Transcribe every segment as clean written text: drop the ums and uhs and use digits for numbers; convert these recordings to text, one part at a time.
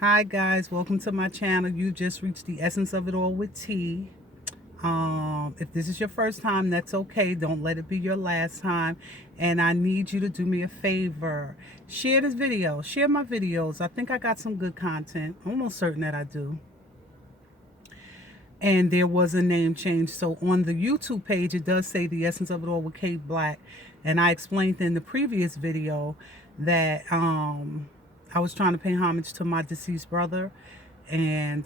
Hi guys, welcome to my channel. You just reached the essence of it all with T. If this is your first time, that's okay. Don't let it be your last time. And I need you to do me a favor. Share this video. Share my videos. I think I got some good content. I'm almost certain that I do. And there was a name change. So on the YouTube page, it does say the essence of it all with Kate Black. And I explained in the previous video that I was trying to pay homage to my deceased brother. And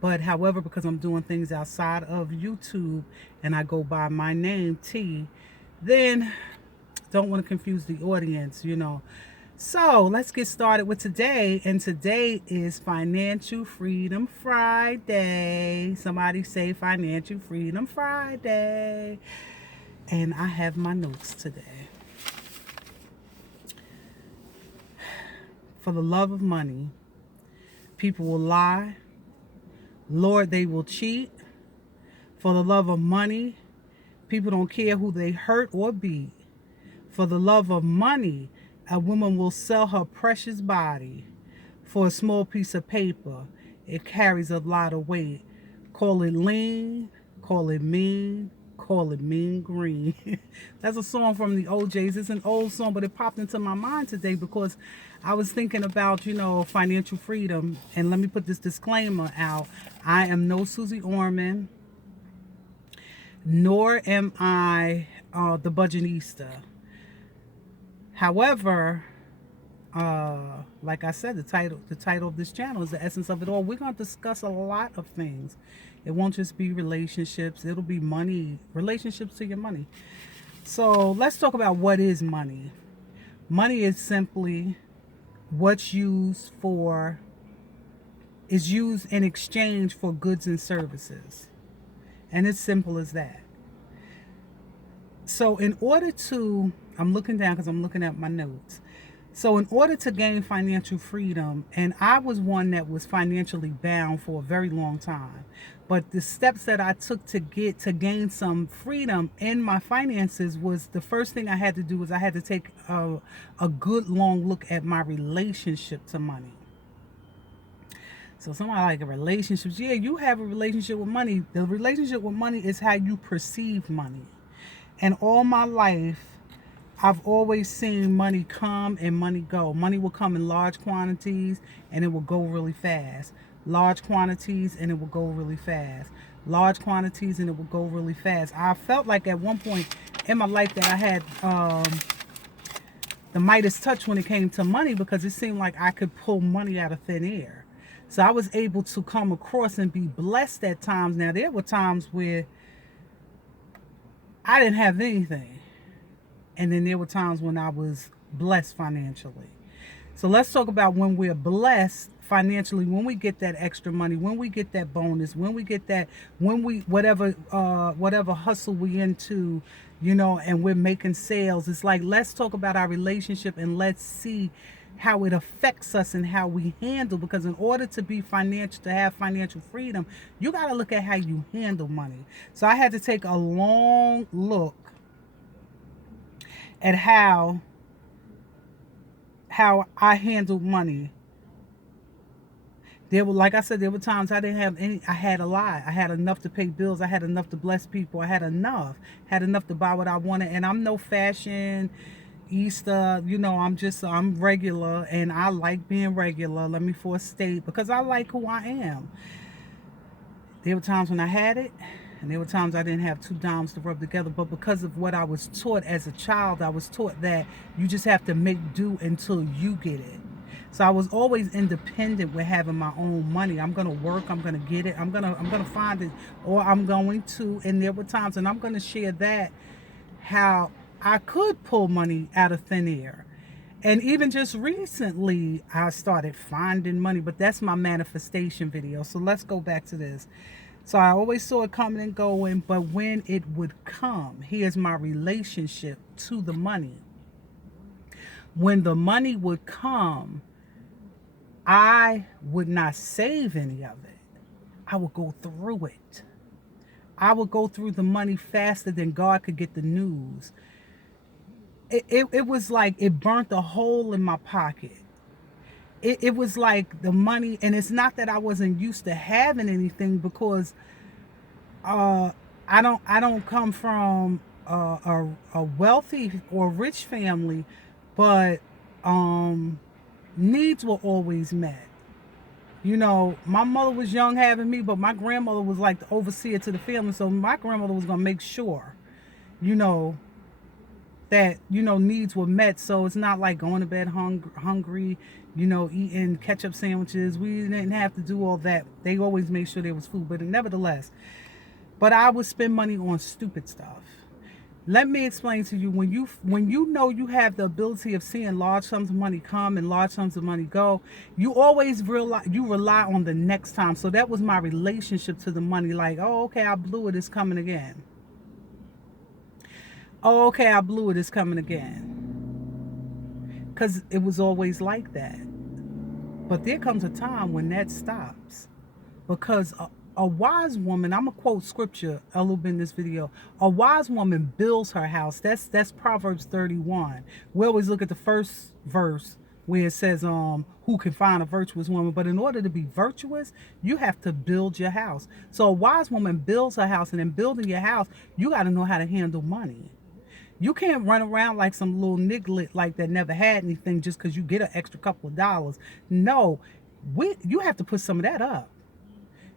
but however, because I'm doing things outside of YouTube and I go by my name T, then don't want to confuse the audience. So let's get started with today. And today is Financial Freedom Friday. Somebody say Financial Freedom Friday. And I have my notes today. For the love of money, people will lie. Lord, they will cheat. For the love of money, people don't care who they hurt or beat. For the love of money, a woman will sell her precious body for a small piece of paper. It carries a lot of weight. Call it lean, call it mean green. That's a song from the OJs. It's an old song, but it popped into my mind today because I was thinking about, financial freedom. And let me put this disclaimer out. I am no Susie Orman, nor am I the Budgetista. However, like I said, the title of this channel is the essence of it all. We're gonna discuss a lot of things. It won't just be relationships. It'll be money, relationships to your money. So let's talk about what is money. Money is simply what's used for is used in exchange for goods and services, and it's simple as that. So in order to, I'm looking down because I'm looking at my notes. So in order to gain financial freedom, and I was one that was financially bound for a very long time, but the steps that I took to gain some freedom in my finances was the first thing I had to do was I had to take a good long look at my relationship to money. So somebody like a relationship, yeah, you have a relationship with money. The relationship with money is how you perceive money. And all my life, I've always seen money come and money go. Money will come in large quantities and it will go really fast. Large quantities and it will go really fast. Large quantities and it will go really fast. I felt like at one point in my life that I had the Midas touch when it came to money because it seemed like I could pull money out of thin air. So I was able to come across and be blessed at times. Now, there were times where I didn't have anything. And then there were times when I was blessed financially. So let's talk about when we're blessed financially, when we get that extra money, when we get that bonus, when we get that, when we whatever hustle we into, and we're making sales. It's like let's talk about our relationship and let's see how it affects us and how we handle, because in order to be financial, to have financial freedom, you got to look at how you handle money. So I had to take a long look at how I handled money. There were, like I said, there were times I didn't have any. I had a lot. I had enough to pay bills. I had enough to bless people. I had enough to buy what I wanted. And I'm no fashion Easter, I'm regular and I like being regular. Let me first state because I like who I am. There were times when I had it, and there were times I didn't have two dimes to rub together. But because of what I was taught as a child, I was taught that you just have to make do until you get it. So I was always independent with having my own money. I'm gonna work. I'm gonna get it. I'm gonna find it, or I'm going to. And there were times, and I'm gonna share that how I could pull money out of thin air. And even just recently, I started finding money, but that's my manifestation video. So let's go back to this. So I always saw it coming and going, but when it would come, here's my relationship to the money. When the money would come, I would not save any of it. I would go through it. I would go through the money faster than God could get the news. It was like it burnt a hole in my pocket. it was like the money, and it's not that I wasn't used to having anything, because uh, I don't come from a wealthy or rich family, but um, needs were always met. You know, my mother was young having me, but my grandmother was like the overseer to the family. So my grandmother was gonna make sure, you know, that needs were met. So it's not like going to bed hungry, eating ketchup sandwiches. We didn't have to do all that. They always made sure there was food, but nevertheless, but I would spend money on stupid stuff. Let me explain to you, when you know you have the ability of seeing large sums of money come and large sums of money go, you always rely on the next time. So that was my relationship to the money. Like, oh, okay, I blew it, it's coming again. Oh, okay, I blew it, it's coming again. Because it was always like that. But there comes a time when that stops. Because a wise woman, I'm going to quote scripture a little bit in this video. A wise woman builds her house. That's Proverbs 31. We always look at the first verse where it says, who can find a virtuous woman? But in order to be virtuous, you have to build your house. So a wise woman builds her house, and in building your house, you got to know how to handle money. You can't run around like some little niglet like that never had anything just because you get an extra couple of dollars. No, you have to put some of that up.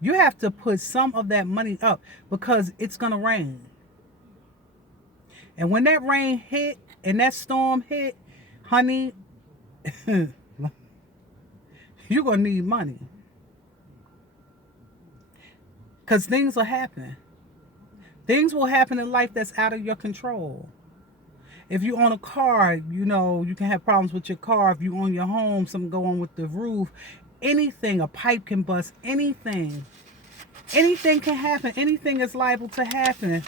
You have to put some of that money up, because it's going to rain. And when that rain hit and that storm hit, honey, you're going to need money. Because things will happen. Things will happen in life that's out of your control. If you own a car, you can have problems with your car. If you own your home, something go on with the roof. Anything, a pipe can bust, anything can happen. Anything is liable to happen.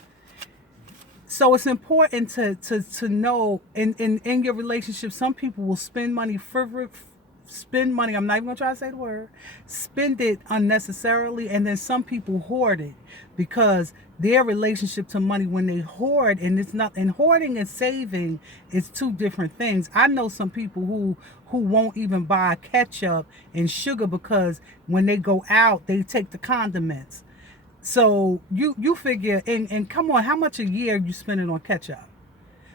So it's important to know in your relationship, some people will spend money I'm not even gonna try to say the word, spend it unnecessarily. And then some people hoard it, because their relationship to money, when they hoard, and it's not, and hoarding and saving is two different things. I know some people who won't even buy ketchup and sugar, because when they go out, they take the condiments. So you figure, and come on, how much a year you spending on ketchup?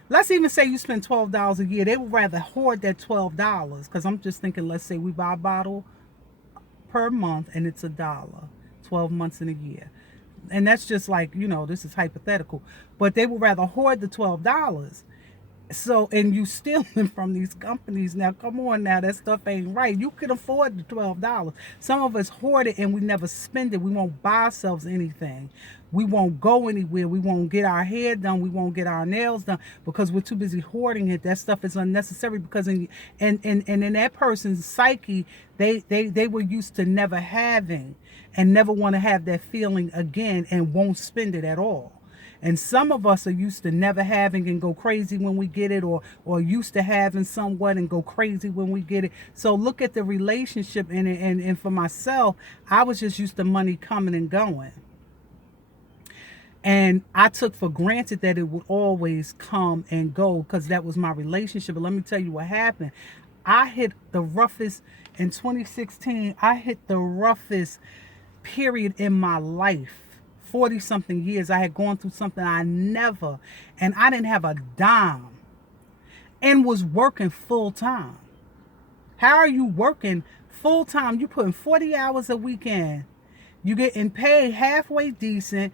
Let's even say you spend $12 a year. They would rather hoard that $12, because I'm just thinking, let's say we buy a bottle per month and it's $1, 12 months in a year. And that's just like, this is hypothetical. But they would rather hoard the $12. So, and you stealing from these companies. Now, come on now, that stuff ain't right. You can afford the $12. Some of us hoard it and we never spend it. We won't buy ourselves anything. We won't go anywhere. We won't get our hair done. We won't get our nails done, because we're too busy hoarding it. That stuff is unnecessary, because in that person's psyche, they were used to never having, and never want to have that feeling again, and won't spend it at all. And some of us are used to never having and go crazy when we get it, or used to having somewhat and go crazy when we get it. So look at the relationship in it. And for myself, I was just used to money coming and going. And I took for granted that it would always come and go, because that was my relationship. But let me tell you what happened. I hit the roughest, in 2016, I hit the roughest period in my life. 40 something years, I had gone through something and I didn't have a dime, and was working full time. How are you working full time? You putting 40 hours a week in. You getting paid halfway decent.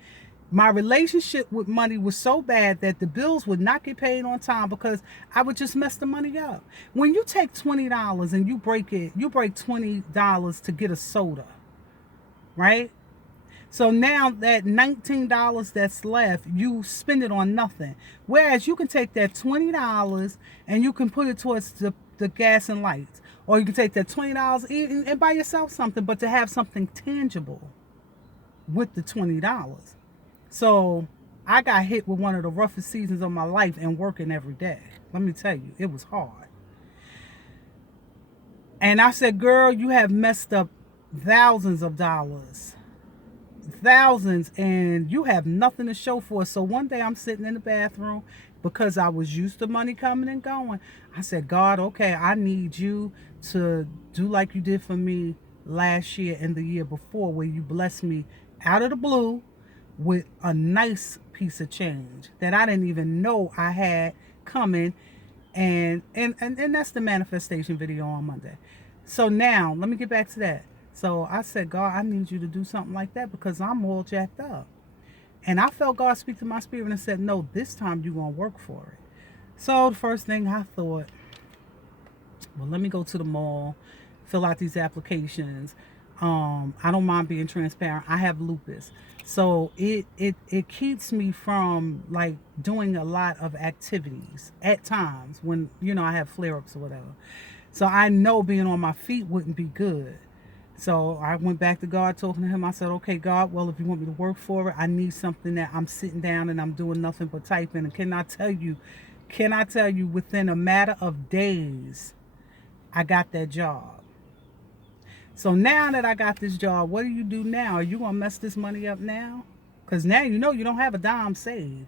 My relationship with money was so bad that the bills would not get paid on time, because I would just mess the money up. When you take $20 and you break $20 to get a soda, right? So now that $19 that's left, you spend it on nothing. Whereas you can take that $20 and you can put it towards the gas and lights. Or you can take that $20 and buy yourself something, but to have something tangible with the $20. So I got hit with one of the roughest seasons of my life, and working every day. Let me tell you, it was hard. And I said, girl, you have messed up thousands of dollars. Thousands, and you have nothing to show for it. So one day I'm sitting in the bathroom, because I was used to money coming and going. I said, God, okay, I need you to do like you did for me last year and the year before, where you blessed me out of the blue with a nice piece of change that I didn't even know I had coming. And that's the manifestation video on Monday. So now let me get back to that. So I said, God, I need you to do something like that because I'm all jacked up. And I felt God speak to my spirit and said, no, this time you're going to work for it. So the first thing I thought, well, let me go to the mall, fill out these applications. I don't mind being transparent. I have lupus. So it keeps me from like doing a lot of activities at times when, I have flare-ups or whatever. So I know being on my feet wouldn't be good. So I went back to God, talking to him. I said, okay, God, well, if you want me to work for it, I need something that I'm sitting down and I'm doing nothing but typing. And can I tell you within a matter of days, I got that job. So now that I got this job, what do you do now? Are you going to mess this money up now? Because now you don't have a dime saved.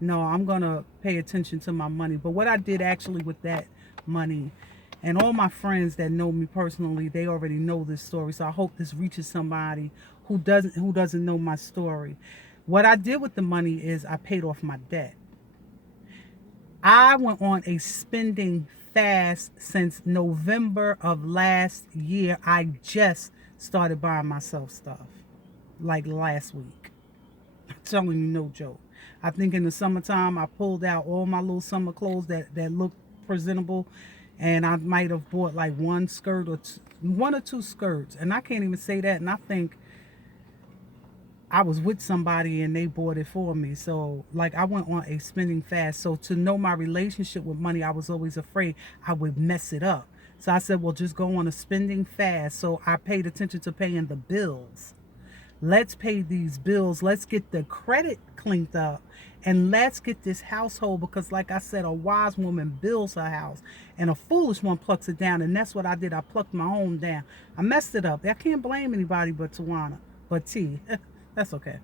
No, I'm going to pay attention to my money. But what I did actually with that money, and all my friends that know me personally, they already know this story. So I hope this reaches somebody who doesn't know my story. What I did with the money is I paid off my debt. I went on a spending fast since November of last year. I just started buying myself stuff like last week. I'm telling you, no joke. I think in the summertime I pulled out all my little summer clothes that looked presentable, and I might have bought like one or two skirts, and I can't even say that. And I think I was with somebody and they bought it for me. So like I went on a spending fast. So to know my relationship with money, I was always afraid I would mess it up. So I said, well, just go on a spending fast. So I paid attention to paying the bills. Let's pay these bills. Let's get the credit cleaned up. And let's get this household, because like I said, a wise woman builds her house and a foolish one plucks it down. And that's what I did. I plucked my home down. I messed it up. I can't blame anybody but Tawana, but T. That's okay.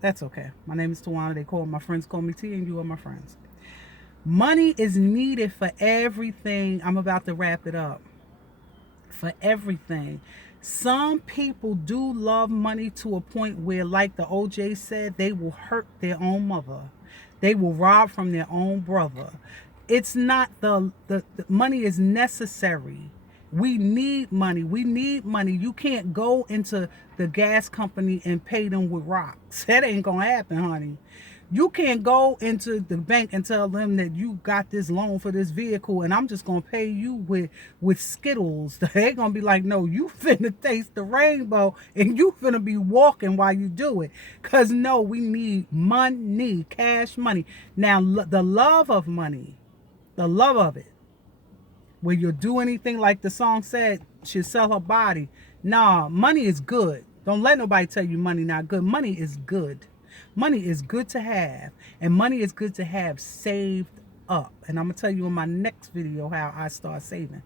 That's okay. My name is Tawana. My friends call me T, and you are my friends. Money is needed for everything. I'm about to wrap it up. For everything. Some people do love money to a point where, like the OJ said, they will hurt their own mother. They will rob from their own brother. It's not the money is necessary. We need money. We need money. You can't go into the gas company and pay them with rocks. That ain't going to happen, honey. You can't go into the bank and tell them that you got this loan for this vehicle and I'm just going to pay you with Skittles. They're going to be like, no, you finna taste the rainbow and you finna be walking while you do it. Because no, we need money, cash money. Now, the love of money, the love of it, where you'll do anything like the song said, she'll sell her body. Nah, money is good. Don't let nobody tell you money not good. Money is good. Money is good to have. And money is good to have saved up. And I'm going to tell you in my next video how I start saving.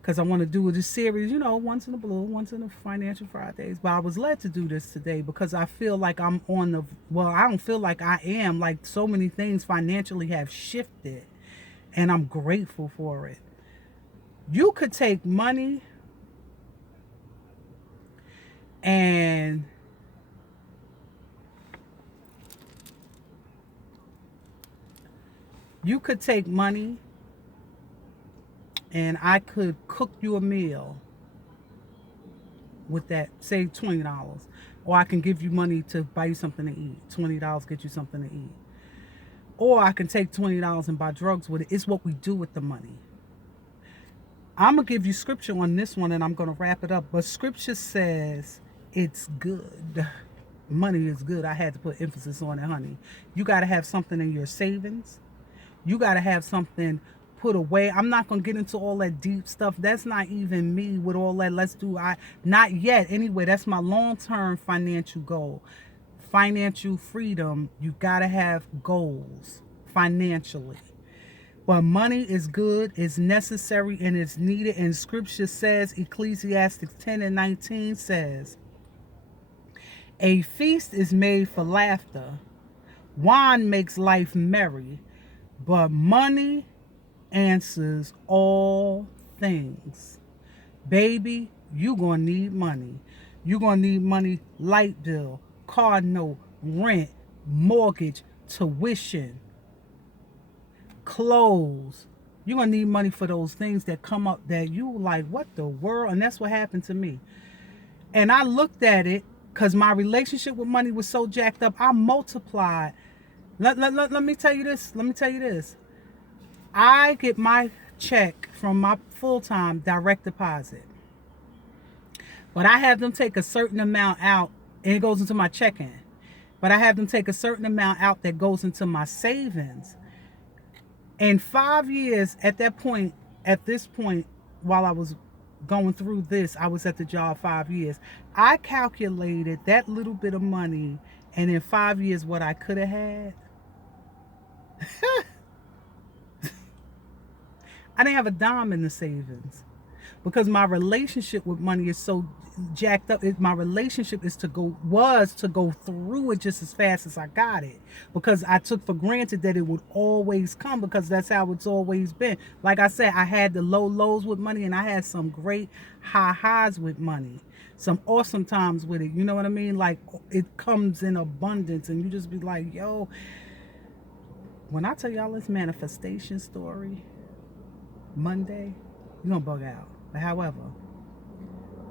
Because I want to do this series, once in the blue, once in the Financial Fridays. But I was led to do this today because I feel like I'm on the, I don't feel like I am. Like so many things financially have shifted. And I'm grateful for it. You could take money and I could cook you a meal with that, say $20. Or I can give you money to buy you something to eat. $20 get you something to eat. Or I can take $20 and buy drugs with it. It's what we do with the money. I'm going to give you scripture on this one and I'm going to wrap it up. But scripture says it's good. Money is good. I had to put emphasis on it, honey. You got to have something in your savings. You got to have something put away. I'm not going to get into all that deep stuff. That's not even me with all that. Not yet. Anyway, that's my long-term financial goal. Financial freedom. You got to have goals financially. But money is good, it's necessary, and it's needed. And scripture says, Ecclesiastes 10:19 says, a feast is made for laughter, Wine makes life merry, but money answers all things. Baby, you gonna need money. You gonna need money, light bill, car note, rent, mortgage, tuition, clothes. You're gonna need money for those things that come up that you like, what the world? And that's what happened to me. And I looked at it because my relationship with money was so jacked up. I multiplied. Let me tell you this. Let me tell you this. I get my check from my full-time direct deposit. But I have them take a certain amount out and it goes into my checking. But I have them take a certain amount out that goes into my savings. And 5 years at this point, while I was going through this, I was at the job 5 years. I calculated that little bit of money, and in 5 years, what I could have had. I didn't have a dime in the savings because my relationship with money is so jacked up. My relationship was to go through it just as fast as I got it, because I took for granted that it would always come, because that's how it's always been. Like I said, I had the low lows with money and I had some great high highs with money, some awesome times with it. You know what I mean? Like, it comes in abundance and you just be like, yo, when I tell y'all this manifestation story Monday, you're gonna bug out. But however,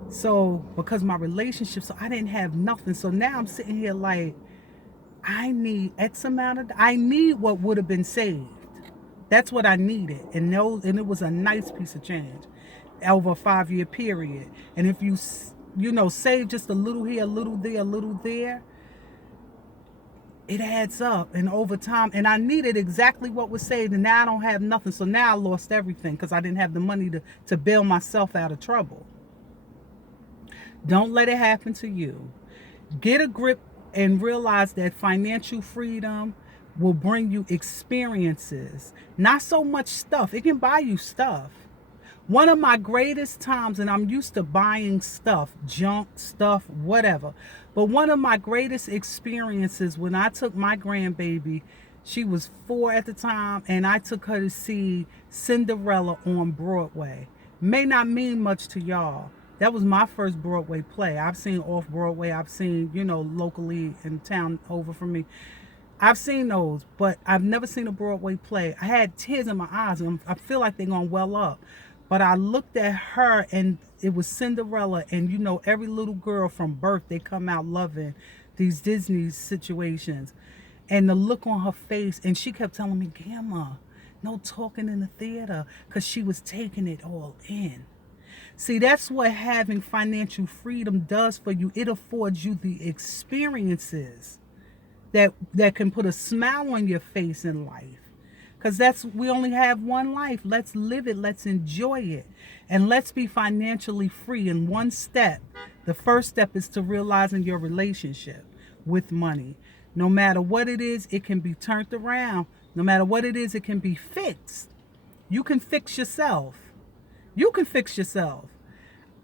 so because my relationship, so I didn't have nothing. So now I'm sitting here like, I need X amount of, I need what would have been saved. That's what I needed. And it was a nice piece of change over a 5-year period. And if you save just a little here, a little there, a little there, it adds up. And over time, and I needed exactly what was saved, and now I don't have nothing. So now I lost everything because I didn't have the money to bail myself out of trouble. Don't let it happen to you. Get a grip and realize that financial freedom will bring you experiences, not so much stuff. It can buy you stuff. One of my greatest times, and I'm used to buying stuff, junk stuff, whatever, but one of my greatest experiences when I took my grandbaby, she was 4 at the time, and I took her to see Cinderella on Broadway. May not mean much to y'all. That was my first Broadway play. I've seen off Broadway. I've seen, locally in town over from me. I've seen those, but I've never seen a Broadway play. I had tears in my eyes, and I feel like they're going to well up. But I looked at her, and it was Cinderella, and every little girl from birth, they come out loving these Disney situations. And the look on her face, and she kept telling me, Grandma, no talking in the theater, because she was taking it all in. See, that's what having financial freedom does for you. It affords you the experiences that can put a smile on your face in life. Because we only have one life. Let's live it. Let's enjoy it. And let's be financially free in one step. The first step is to realizing your relationship with money. No matter what it is, it can be turned around. No matter what it is, it can be fixed. You can fix yourself. You can fix yourself.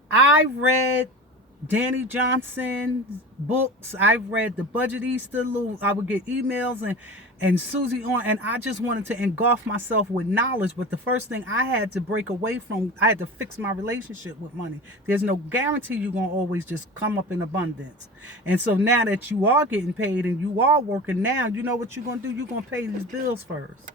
I read Danny Johnson's books. I've read the Budget Easter. I would get emails and Susie on, and I just wanted to engulf myself with knowledge. But the first thing I had to break away from, I had to fix my relationship with money. There's no guarantee you're going to always just come up in abundance. And so now that you are getting paid and you are working now, you know what you're going to do? You're going to pay these bills first.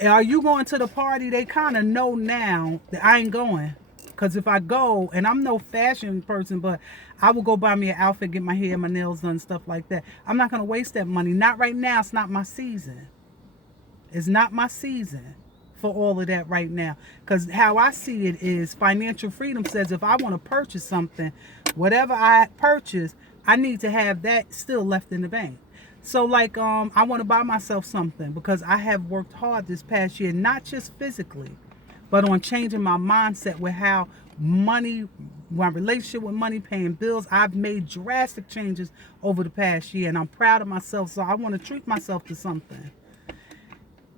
Are you going to the party? They kind of know now that I ain't going. Because if I go, and I'm no fashion person, but I will go buy me an outfit, get my hair, my nails done, stuff like that. I'm not going to waste that money. Not right now. It's not my season. It's not my season for all of that right now. Because how I see it is financial freedom says if I want to purchase something, whatever I purchase, I need to have that still left in the bank. So like I want to buy myself something because I have worked hard this past year, not just physically, but on changing my mindset with how money, my relationship with money, paying bills. I've made drastic changes over the past year, and I'm proud of myself. So I want to treat myself to something.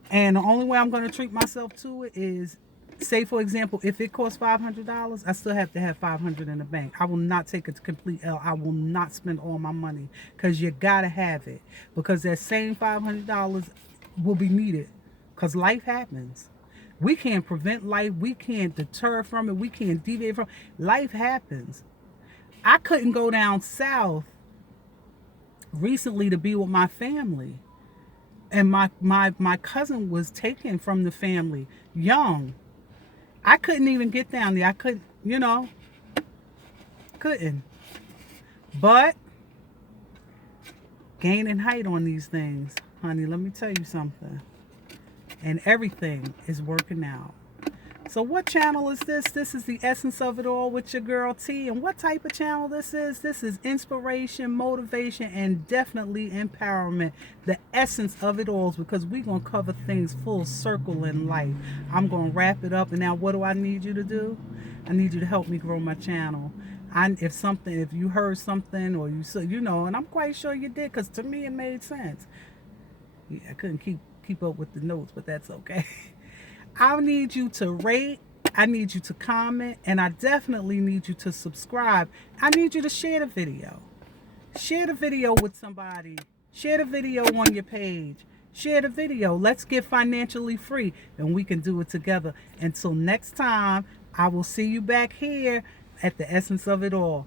And the only way I'm going to treat myself to it is say for example, if it costs $500, I still have to have 500 in the bank. I will not take a complete L. I will not spend all my money, because you gotta have it, because that same $500 will be needed, because life happens. We can't prevent life. We can't deter from it. We can't deviate from it. Life happens. I couldn't go down south recently to be with my family, and my cousin was taken from the family young. I couldn't even get down there. I couldn't, couldn't. But gaining height on these things, honey, let me tell you something. And everything is working out. So what channel is this? This is the Essence of It All with your girl T. And what type of channel this is? This is inspiration, motivation, and definitely empowerment. The essence of it all, because we're going to cover things full circle in life. I'm going to wrap it up. And now what do I need you to do? I need you to help me grow my channel. If you heard something, or and I'm quite sure you did, because to me it made sense. Yeah, I couldn't keep up with the notes, but that's okay. I need you to rate, I need you to comment, and I definitely need you to subscribe. I need you to share the video. Share the video with somebody. Share the video on your page. Share the video. Let's get financially free, and we can do it together. Until next time, I will see you back here at the Essence of It All.